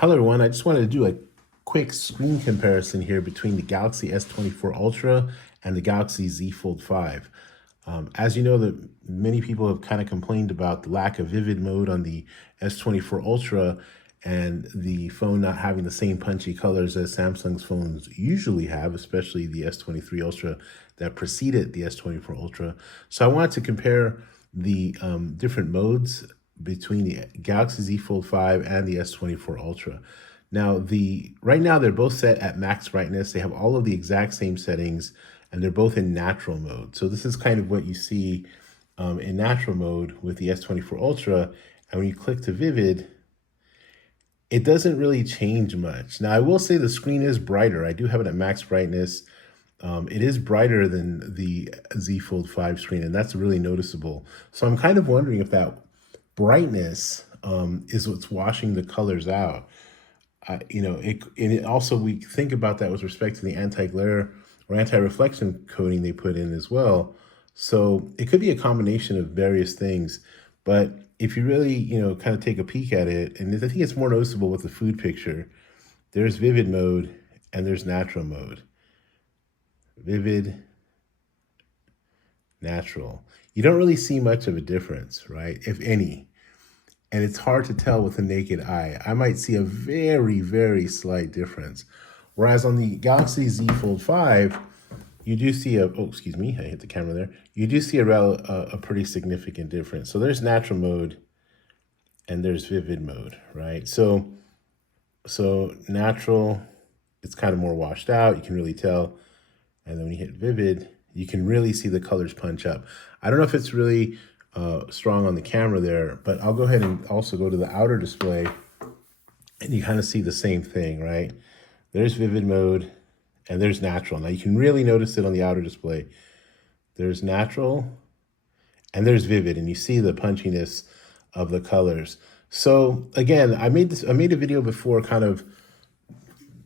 Hello everyone, I just wanted to do a quick screen comparison here between the Galaxy S24 Ultra and the Galaxy Z Fold 5. As you know, that many people have kind of complained about the lack of vivid mode on the S24 Ultra and the phone not having the same punchy colors as Samsung's phones usually have, especially the S23 Ultra that preceded the S24 Ultra. So I wanted to compare the different modes between the Galaxy Z Fold 5 and the S24 Ultra. Now, right now they're both set at max brightness. They have all of the exact same settings, and they're both in natural mode. So this is kind of what you see in natural mode with the S24 Ultra. And when you click to vivid, it doesn't really change much. Now, I will say the screen is brighter. I do have it at max brightness. It is brighter than the Z Fold 5 screen, and that's really noticeable. So I'm kind of wondering if that brightness is what's washing the colors out. And it also, we think about that with respect to the anti-glare or anti-reflection coating they put in as well. So it could be a combination of various things, but if you really, kind of take a peek at it, and I think it's more noticeable with the food picture, there's vivid mode and there's natural mode. Vivid, natural. You don't really see much of a difference, right? If any. And it's hard to tell with the naked eye. I might see a very, very slight difference. Whereas on the Galaxy Z Fold 5, you do see excuse me, I hit the camera there. You do see a pretty significant difference. So there's natural mode and there's vivid mode, right? So natural, it's kind of more washed out. You can really tell. And then when you hit vivid, you can really see the colors punch up. I don't know if it's really strong on the camera there, but I'll go ahead and also go to the outer display and you kind of see the same thing, right? There's vivid mode and there's natural. Now you can really notice it on the outer display. There's natural and there's vivid, and you see the punchiness of the colors. So again, I made a video before kind of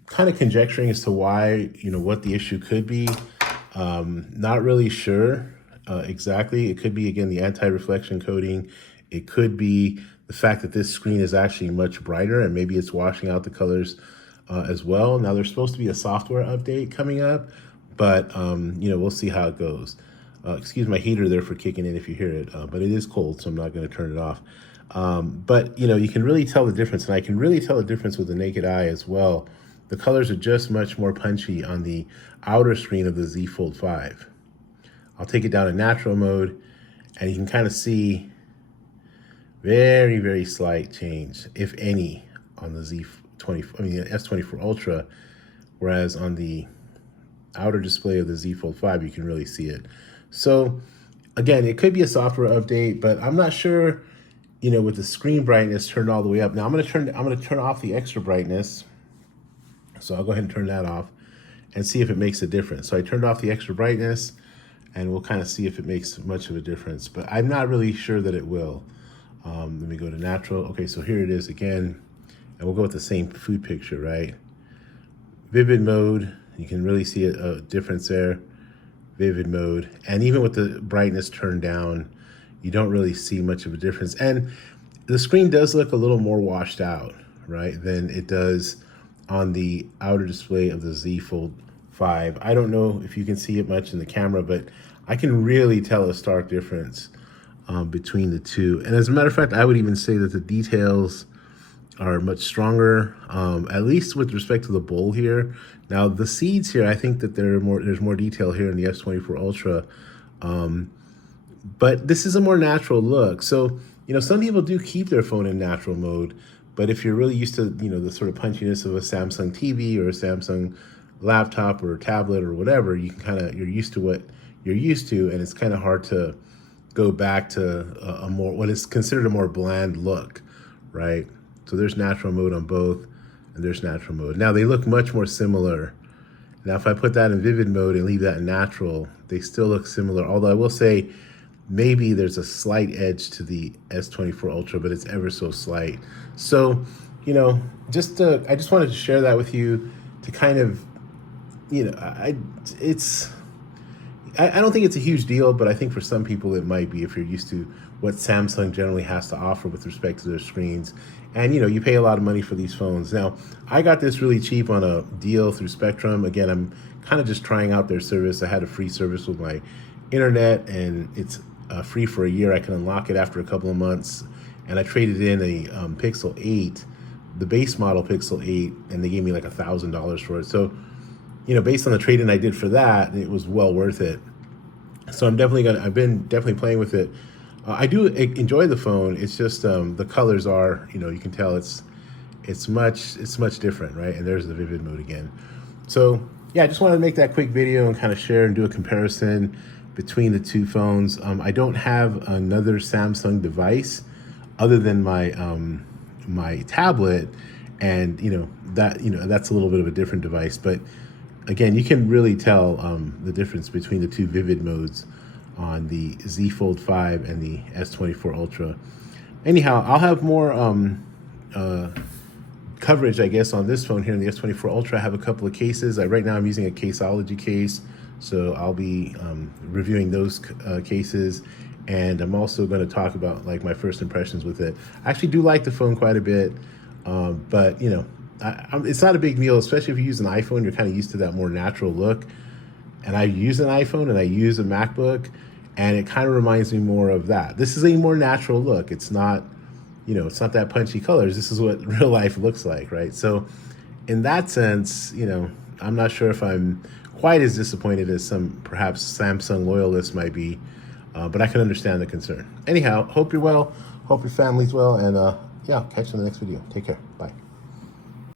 conjecturing as to why, what the issue could be. Not really sure exactly. It could be, again, the anti-reflection coating. It could be the fact that this screen is actually much brighter and maybe it's washing out the colors as well. Now, there's supposed to be a software update coming up, but, we'll see how it goes. Excuse my heater there for kicking in if you hear it, but it is cold, so I'm not going to turn it off. But, you can really tell the difference, and I can really tell the difference with the naked eye as well. The colors are just much more punchy on the outer screen of the Z Fold 5. I'll take it down to natural mode, and you can kind of see very, very slight change, if any, on the S24 Ultra, whereas on the outer display of the Z Fold 5, you can really see it. So again, it could be a software update, but I'm not sure, with the screen brightness turned all the way up. Now I'm going to turn off the extra brightness. So I'll go ahead and turn that off and see if it makes a difference. So I turned off the extra brightness, and we'll kind of see if it makes much of a difference, but I'm not really sure that it will. Let me go to natural. Okay, so here it is again, and we'll go with the same food picture, right? Vivid mode, you can really see a difference there. Vivid mode, and even with the brightness turned down, you don't really see much of a difference. And the screen does look a little more washed out, right, than it does on the outer display of the Z Fold 5. I don't know if you can see it much in the camera, but I can really tell a stark difference between the two. And as a matter of fact, I would even say that the details are much stronger, at least with respect to the bowl here. Now the seeds here, I think that there's more detail here in the S24 Ultra, but this is a more natural look. So, some people do keep their phone in natural mode, but if you're really used to, the sort of punchiness of a Samsung TV or a Samsung laptop or tablet or whatever, you're used to what you're used to, and it's kind of hard to go back to a more, what is considered a more bland look, right? So there's natural mode on both, and there's natural mode. Now they look much more similar. Now if I put that in vivid mode and leave that in natural, they still look similar, although I will say maybe there's a slight edge to the S24 Ultra, but it's ever so slight. So, I just wanted to share that with you to kind of, it's I don't think it's a huge deal, but I think for some people it might be if you're used to what Samsung generally has to offer with respect to their screens. And you pay a lot of money for these phones. Now, I got this really cheap on a deal through Spectrum. Again, I'm kind of just trying out their service. I had a free service with my internet, and it's free for a year. I can unlock it after a couple of months. And I traded in a Pixel 8, the base model Pixel 8, and they gave me like $1,000 for it. So, based on the trade-in I did for that, it was well worth it. So I've been definitely playing with it. I do enjoy the phone. It's just the colors are, you can tell it's much different, right? And there's the vivid mode again. So yeah, I just wanted to make that quick video and kind of share and do a comparison between the two phones. I don't have another Samsung device other than my tablet, and that's a little bit of a different device. But again, you can really tell the difference between the two vivid modes on the Z Fold 5 and the S24 Ultra. Anyhow, I'll have more coverage, I guess, on this phone here in the S24 Ultra. I have a couple of cases. Right now I'm using a Caseology case, so I'll be reviewing those cases. And I'm also going to talk about like my first impressions with it. I actually do like the phone quite a bit, but it's not a big deal, especially if you use an iPhone. You're kind of used to that more natural look. And I use an iPhone and I use a MacBook, and it kind of reminds me more of that. This is a more natural look. It's not, it's not that punchy colors. This is what real life looks like, right? So in that sense, I'm not sure if I'm quite as disappointed as some perhaps Samsung loyalists might be, but I can understand the concern. Anyhow, hope you're well, hope your family's well, and yeah, I'll catch you in the next video. Take care. Bye.